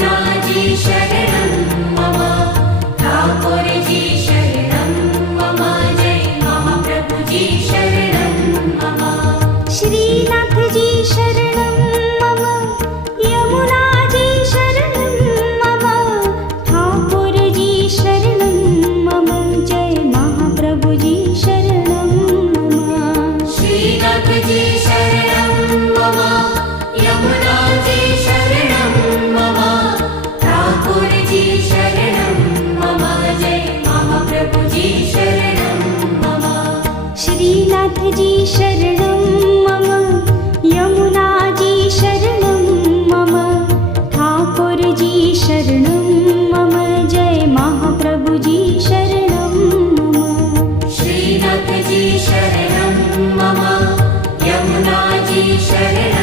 यमुनाजी शरणं मम, ठाकुरजी शरणं मम, जय महाप्रभुजी शरणं मम। श्रीनाथजी शरणं मम, यमुनाजी शरणं मम, ठाकुरजी शरणं मम, जय महाप्रभुजी शरणं मम। श्रीनाथजी शरणं मम, यमुनाजी शरणं मम, ठाकुरजी शरणं मम, जय महाप्रभुजी शरणं मम। श्रीनाथजी शरणं मम, यमुनाजी शरणं मम, ठाकुरजी शरणं मम, जय महाप्रभुजी शरणं मम। श्रीनाथजी शरणं मम, यमुनाजी शरणं